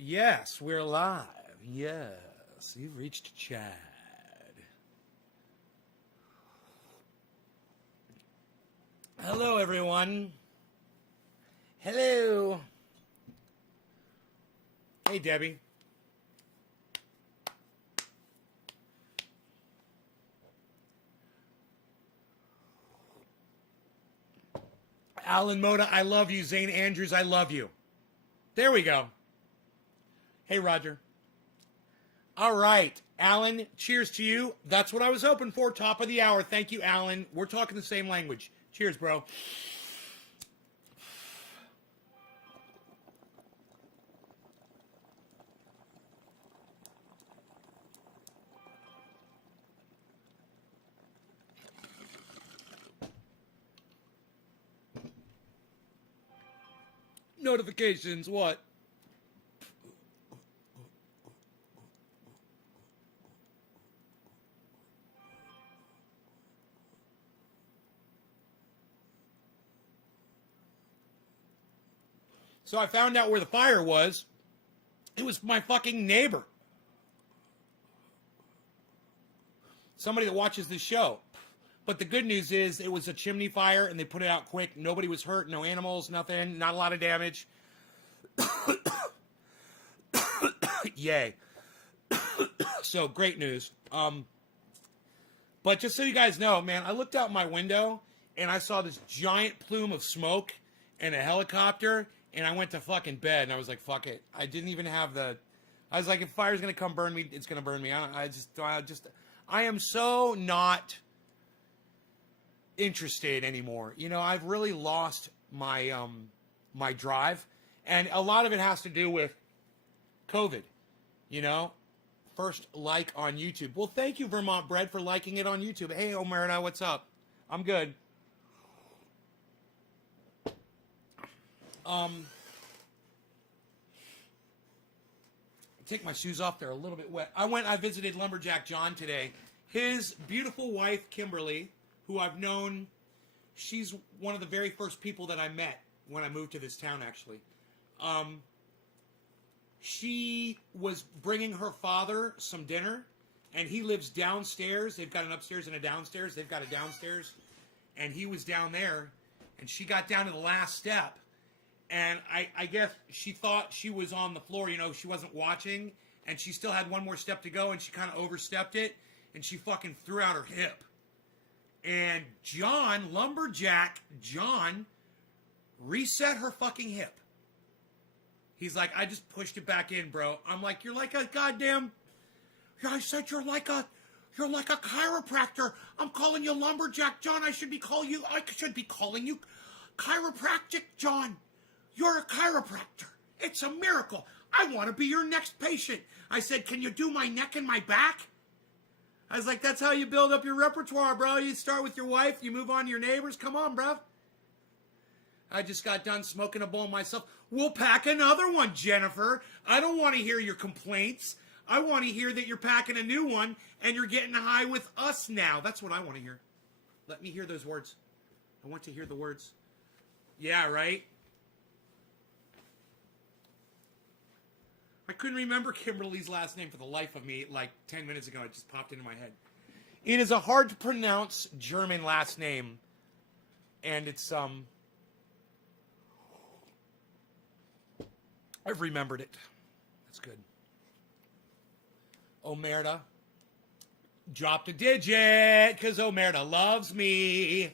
Yes, we're live. Yes, you've reached Chad. Hello, everyone. Hello. Hey, Debbie. Alan Moda, I love you. Zane Andrews, I love you. There we go. Hey, Roger. All right, Alan, cheers to you. That's what I was hoping for. Top of the hour. Thank you, Alan. We're talking the same language. Cheers, bro. Notifications, what? So I found out where the fire was. It was my fucking neighbor. Somebody that watches this show. But the good news is it was a chimney fire and they put it out quick. Nobody was hurt, no animals, nothing, not a lot of damage. Yay. So great news. But just so you guys know, man, I looked out my window and I saw this giant plume of smoke and a helicopter, and I went to fucking bed and I was like, fuck it. I didn't even have I was like, if fire's gonna come burn me, it's gonna burn me. I am so not interested anymore. You know, I've really lost my my drive, and a lot of it has to do with COVID. You know, first like on YouTube. Well, thank you, Vermont Bread, for liking it on YouTube. Hey, Omerta, what's up? I'm good. Take my shoes off. They're a little bit wet. I visited Lumberjack John today. His beautiful wife, Kimberly, who I've known, she's one of the very first people that I met when I moved to this town, actually. She was bringing her father some dinner, and he lives downstairs. They've got an upstairs and a downstairs. They've got a downstairs, and he was down there, and she got down to the last step, and I guess she thought she was on the floor, you know, she wasn't watching, and she still had one more step to go, and she kind of overstepped it, and she fucking threw out her hip. And John, Lumberjack John, reset her fucking hip. He's like, I just pushed it back in, bro. I'm like, you're like a goddamn... I said you're like a chiropractor. I'm calling you Lumberjack John. I should be calling you Chiropractic John. You're a chiropractor. It's a miracle. I want to be your next patient. I said, can you do my neck and my back? I was like, that's how you build up your repertoire, bro. You start with your wife, you move on to your neighbors. Come on, bro. I just got done smoking a bowl myself. We'll pack another one, Jennifer. I don't want to hear your complaints. I want to hear that you're packing a new one and you're getting high with us now. That's what I want to hear. Let me hear those words. I want to hear the words. Yeah, right? I couldn't remember Kimberly's last name for the life of me like 10 minutes ago. It just popped into my head. It is a hard to pronounce German last name. And it's, I've remembered it. That's good. Omerta dropped a digit because Omerta loves me.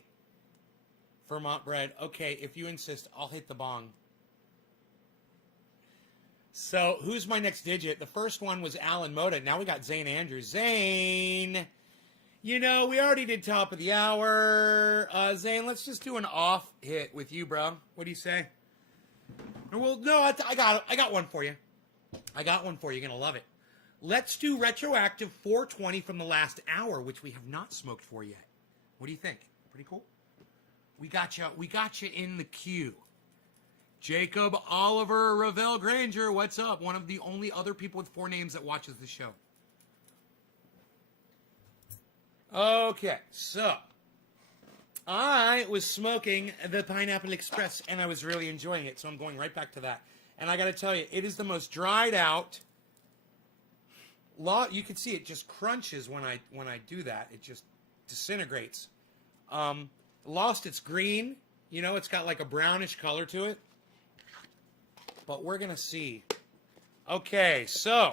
Vermont Bread. Okay, if you insist, I'll hit the bong. So, who's my next digit? The first one was Alan Moda. Now we got Zane Andrews. Zane! You know, we already did top of the hour. Zane, let's just do an off hit with you, bro. What do you say? Well, no, I got one for you. I got one for you. You're going to love it. Let's do retroactive 420 from the last hour, which we have not smoked for yet. What do you think? Pretty cool? We got you in the queue. Jacob Oliver Ravel Granger, what's up? One of the only other people with 4 names that watches the show. Okay, so I was smoking the Pineapple Express and I was really enjoying it, so I'm going right back to that. And I got to tell you, it is the most dried out. You can see it just crunches when I do that. It just disintegrates. Lost its green. You know, it's got like a brownish color to it. But we're going to see. Okay, so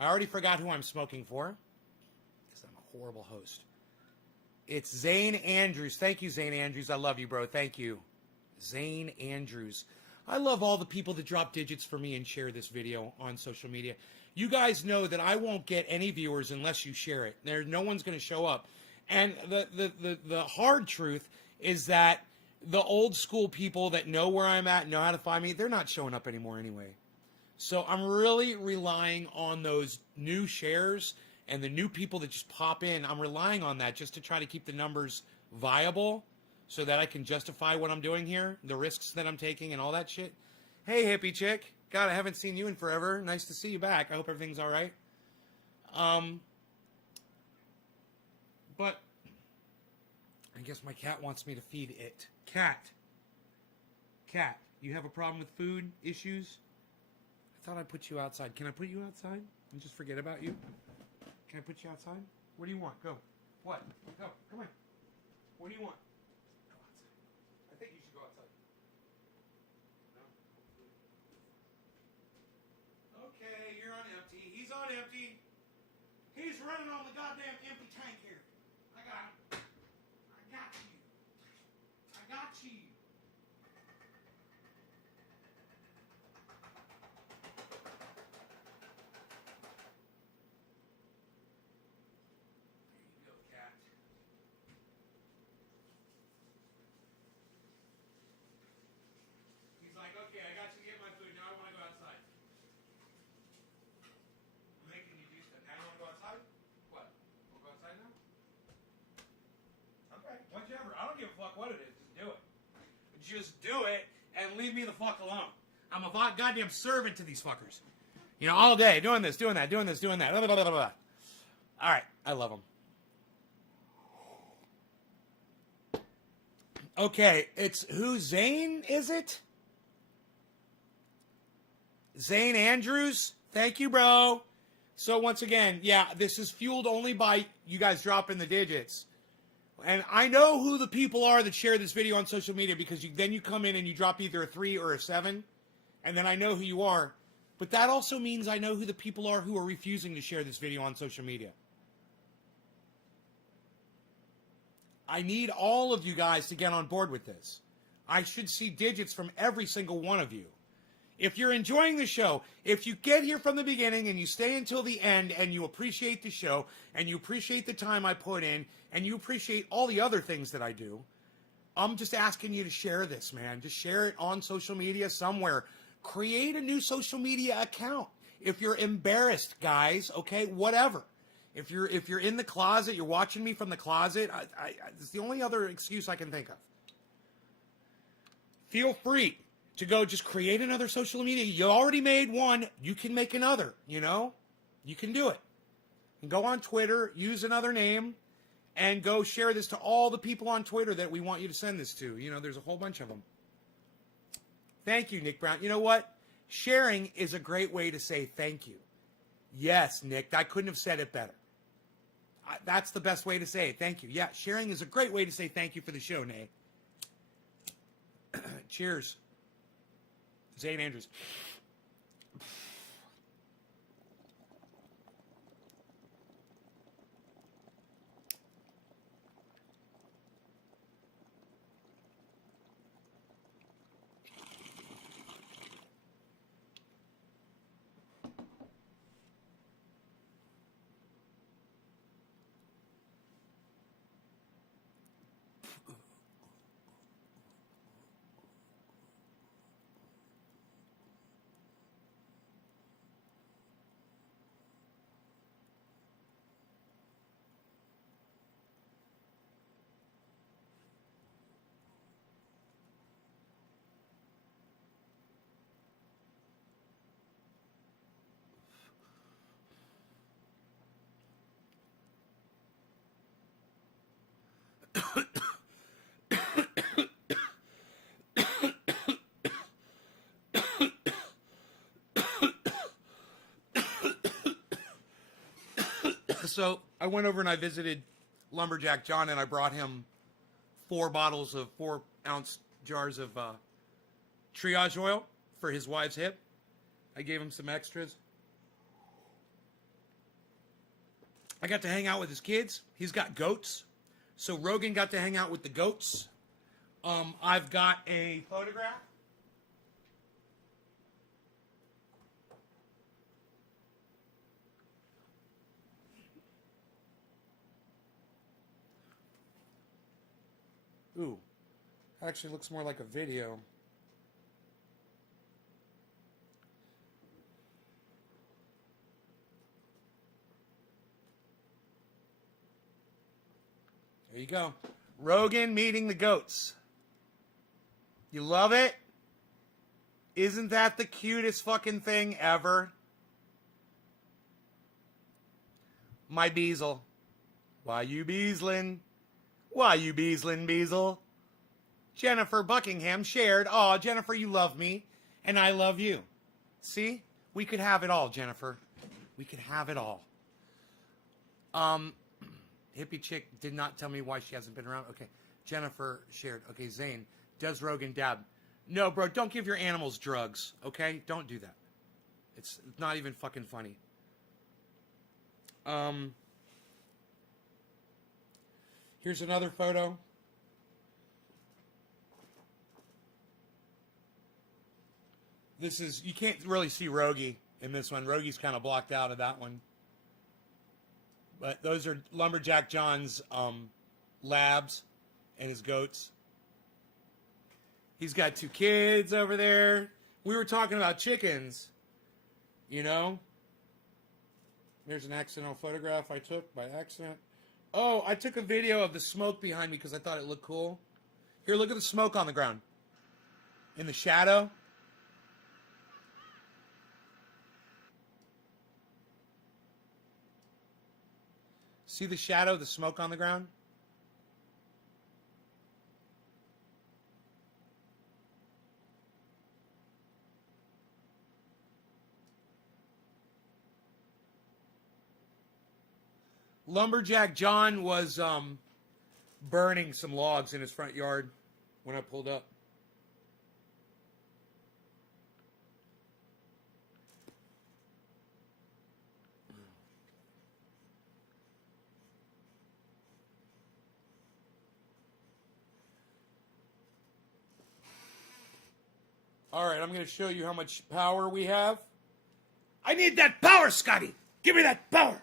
I already forgot who I'm smoking for. Because I'm a horrible host. It's Zane Andrews. Thank you, Zane Andrews. I love you, bro. Thank you. Zane Andrews. I love all the people that drop digits for me and share this video on social media. You guys know that I won't get any viewers unless you share it. No one's going to show up. And the hard truth is that the old school people that know where I'm at, know how to find me, they're not showing up anymore anyway. So I'm really relying on those new shares and the new people that just pop in. I'm relying on that just to try to keep the numbers viable so that I can justify what I'm doing here, the risks that I'm taking and all that shit. Hey, hippie chick. God, I haven't seen you in forever. Nice to see you back. I hope everything's all right. But I guess my cat wants me to feed it. Cat, you have a problem with food issues? I thought I put you outside. Can I put you outside and just forget about you? Can I put you outside? What do you want? Go. What? Go. Come on. What do you want? Go outside. I think you should go outside. No? Okay, you're on empty. He's on empty. He's running on the goddamn empty tank here. I got him. I got you. I got you. Okay, I got you to get my food. Now I want to go outside. I'm making you do stuff. Now you want to go outside? What? Want to go outside now? Okay, whatever. I don't give a fuck what it is. Just do it. Just do it and leave me the fuck alone. I'm a goddamn servant to these fuckers. You know, all day, doing this, doing that, doing this, doing that. Blah, blah, blah, blah. All right, I love them. Okay, it's who? Zane, is it? Zane Andrews, thank you, bro. So once again, yeah, this is fueled only by you guys dropping the digits. And I know who the people are that share this video on social media because then you come in and you drop either a 3 or a 7, and then I know who you are. But that also means I know who the people are who are refusing to share this video on social media. I need all of you guys to get on board with this. I should see digits from every single one of you. If you're enjoying the show, if you get here from the beginning and you stay until the end and you appreciate the show and you appreciate the time I put in and you appreciate all the other things that I do, I'm just asking you to share this, man. Just share it on social media somewhere. Create a new social media account. If you're embarrassed, guys, okay, whatever. If you're in the closet, you're watching me from the closet, it's the only other excuse I can think of. Feel free to go just create another social media. You already made one. You can make another, you know? You can do it. And go on Twitter, use another name, and go share this to all the people on Twitter that we want you to send this to. You know, there's a whole bunch of them. Thank you, Nick Brown. You know what? Sharing is a great way to say thank you. Yes, Nick, I couldn't have said it better. That's the best way to say it. Thank you. Yeah, sharing is a great way to say thank you for the show, Nate. Cheers. Zane Andrews. So I went over and I visited Lumberjack John, and I brought him 4-ounce jars of triage oil for his wife's hip. I gave him some extras. I got to hang out with his kids. He's got goats. So Rogan got to hang out with the goats. I've got a photograph. Ooh, actually looks more like a video. There you go. Rogan meeting the goats. You love it? Isn't that the cutest fucking thing ever? My Beazle. Why you beazlin'? Why you beazlin', Beazle? Jennifer Buckingham shared. Aw, Jennifer, you love me. And I love you. See? We could have it all, Jennifer. We could have it all. Hippie chick did not tell me why she hasn't been around. Okay. Jennifer shared. Okay, Zane. Does Rogan dab? No, bro, don't give your animals drugs. Okay? Don't do that. It's not even fucking funny. Here's another photo. This is, you can't really see Rogie in this one. Rogie's kind of blocked out of that one. But those are Lumberjack John's labs and his goats. He's got 2 kids over there. We were talking about chickens, you know. There's an accidental photograph I took by accident. Oh, I took a video of the smoke behind me because I thought it looked cool. Here, look at the smoke on the ground. In the shadow. See the shadow, the smoke on the ground? Lumberjack John was burning some logs in his front yard when I pulled up. All right, I'm going to show you how much power we have. I need that power, Scotty. Give me that power.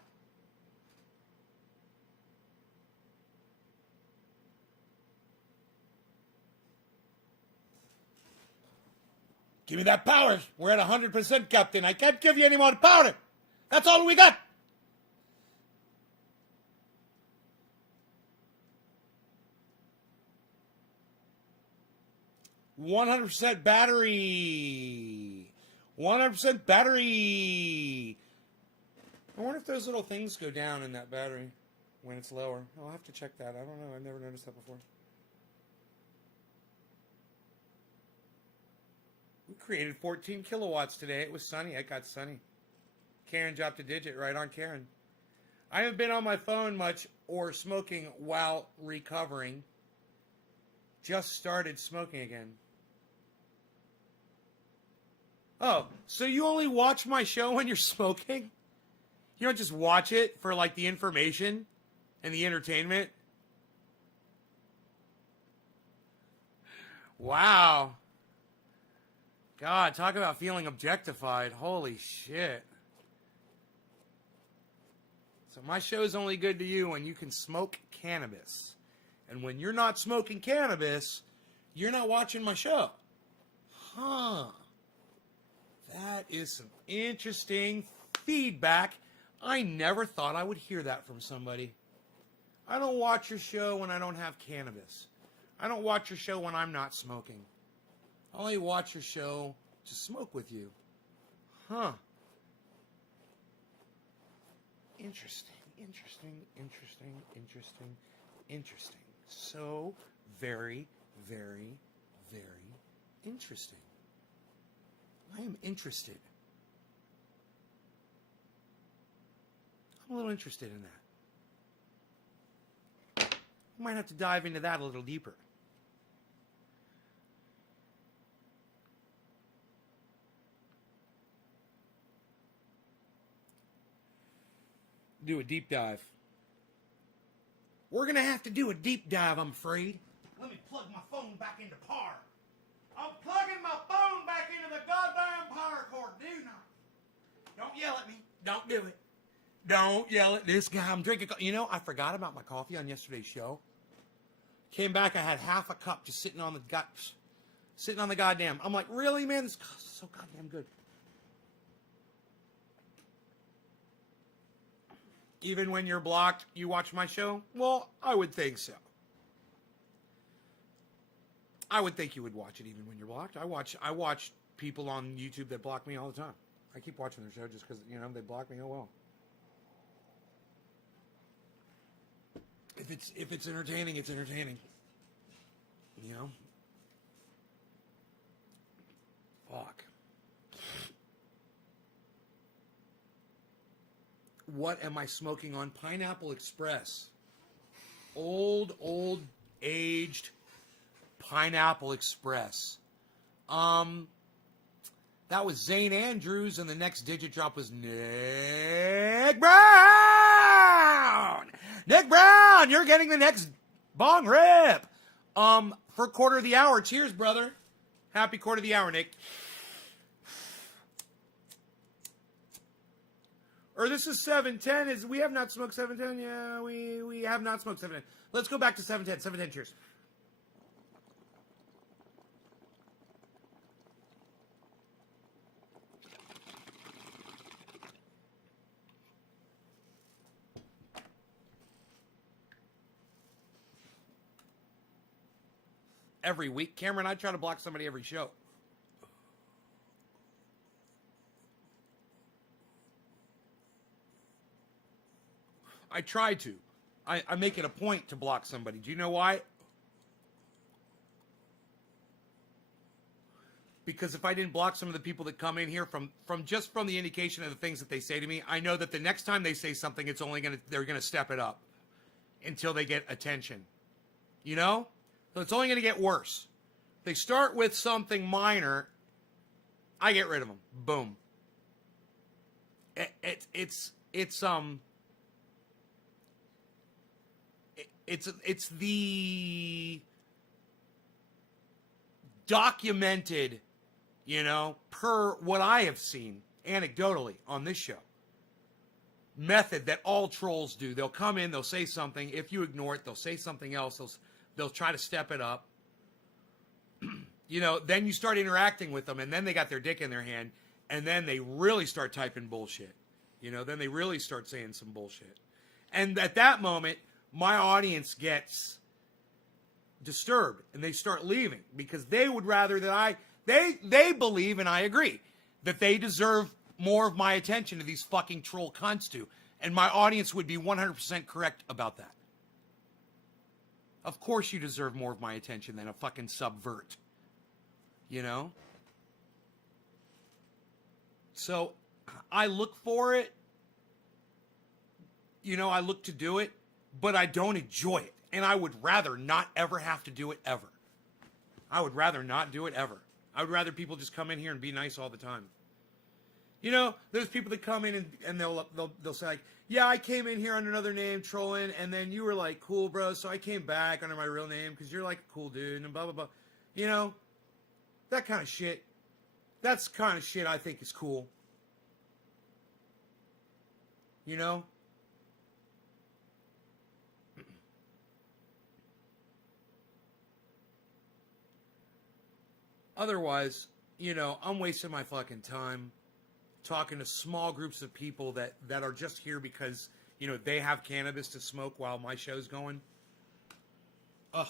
Give me that power. We're at 100%, Captain. I can't give you any more power. That's all we got. "100% battery. 100% battery." I wonder if those little things go down in that battery when it's lower. I'll have to check that. I don't know. I've never noticed that before. We created 14 kilowatts today. It was sunny. It got sunny. Karen dropped a digit right on Karen. I haven't been on my phone much or smoking while recovering. Just started smoking again. Oh, so you only watch my show when you're smoking? You don't just watch it for like the information and the entertainment? Wow. God, talk about feeling objectified. Holy shit. So my show's only good to you when you can smoke cannabis. And when you're not smoking cannabis, you're not watching my show. Huh. That is some interesting feedback. I never thought I would hear that from somebody. I don't watch your show when I don't have cannabis. I don't watch your show when I'm not smoking. I only watch your show to smoke with you. Huh. Interesting. So very, very, very interesting. I am interested. I'm a little interested in that. Might have to dive into that a little deeper. Do a deep dive. We're going to have to do a deep dive, I'm afraid. Let me plug my phone back into power. I'm plugging my phone back into the goddamn power cord. Do not. Don't yell at me. Don't do it. Don't yell at this guy. I'm drinking. You know, I forgot about my coffee on yesterday's show. Came back, I had half a cup just sitting on the goddamn. I'm like, really, man? This coffee is so goddamn good. Even when you're blocked, you watch my show? Well, I would think so. I would think you would watch it even when you're blocked. I watch people on YouTube that block me all the time. I keep watching their show just because, you know, they block me. Oh, well. If it's entertaining, it's entertaining. You know? Fuck. What am I smoking on? Pineapple Express. Old, aged Pineapple Express. That was Zane Andrews, and the next digit drop was Nick Brown! Nick Brown, you're getting the next bong rip. For quarter of the hour. Cheers, brother. Happy quarter of the hour, Nick. Or this is 710. We have not smoked 710. Yeah, we have not smoked 710. Let's go back to 710. 710, cheers. Every week, Cameron, I try to block somebody every show. I try to. I make it a point to block somebody. Do you know why? Because if I didn't block some of the people that come in here from the indication of the things that they say to me, I know that the next time they say something, they're gonna step it up until they get attention. You know? So it's only gonna get worse. They start with something minor, I get rid of them. Boom. It's the documented, you know, per what I have seen anecdotally on this show, method that all trolls do. They'll come in, they'll say something. If you ignore it, they'll say something else. They'll try to step it up. You know, then you start interacting with them, and then they got their dick in their hand, and then they really start typing bullshit. You know, then they really start saying some bullshit. And at that moment, my audience gets disturbed, and they start leaving because they would rather that they believe, and I agree, that they deserve more of my attention than these fucking troll cunts do. And my audience would be 100% correct about that. Of course you deserve more of my attention than a fucking subvert. You know? So, I look for it. You know, I look to do it, but I don't enjoy it. And I would rather not ever have to do it ever. I would rather not do it ever. I would rather people just come in here and be nice all the time. You know, there's people that come in and they'll say like, yeah, I came in here under another name trolling, and then you were like, cool, bro, so I came back under my real name because you're like a cool dude and blah, blah, blah. You know, that kind of shit. That's the kind of shit I think is cool. You know? Otherwise, you know, I'm wasting my fucking time talking to small groups of people that are just here because, you know, they have cannabis to smoke while my show's going. Ugh.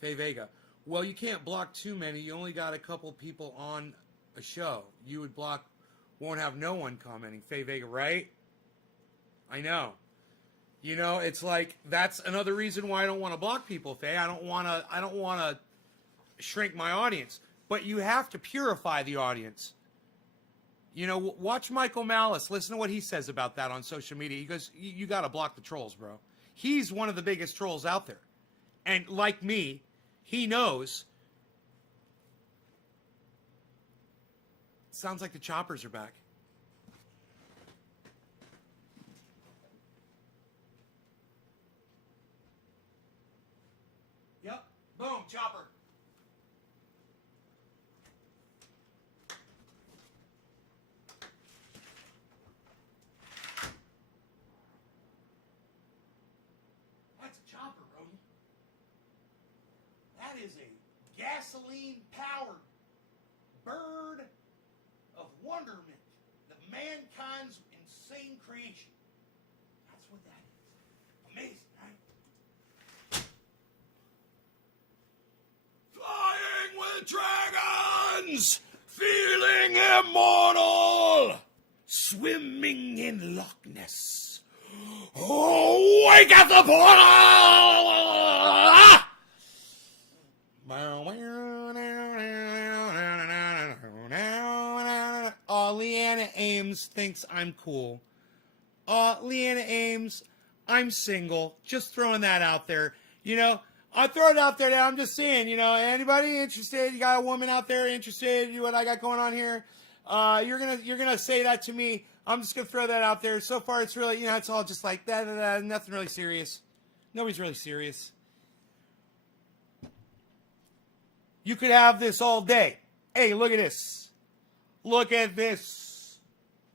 Faye Vega. Well, you can't block too many. You only got a couple people on a show. You would block, won't have no one commenting. Faye Vega, right? I know. You know, it's like, that's another reason why I don't want to block people, Faye. I don't want to shrink my audience. But you have to purify the audience. You know, watch Michael Malice. Listen to what he says about that on social media. He goes, you got to block the trolls, bro. He's one of the biggest trolls out there. And like me, he knows. Sounds like the choppers are back. Yep. Boom, chopper. That's a chopper, Rody. That is a gasoline-powered bird of wonderment, the mankind's insane creation. That's what that is. Amazing, right? Flying with dragons, feeling immortal, swimming in Loch Ness. Oh, wake at the portal! Oh, Leanna Ames thinks I'm cool. Leanna Ames, I'm single. Just throwing that out there. You know, I throw it out there now. I'm just saying, you know, anybody interested? You got a woman out there interested in what I got going on here? You're gonna say that to me. I'm just gonna throw that out there. So far, it's really, you know, it's all just like that. Nothing really serious. Nobody's really serious. You could have this all day. Hey, look at this. Look at this.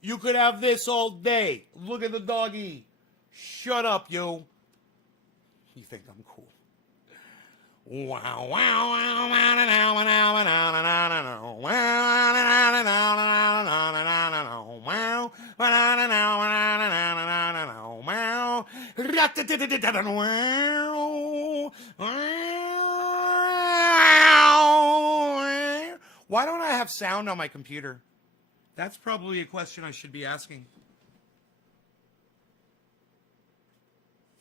You could have this all day. Look at the doggy. Shut up, you. You think I'm cool. Wow, wow, wow, wow, wow, wow, why don't I have sound on my computer? That's probably a question I should be asking.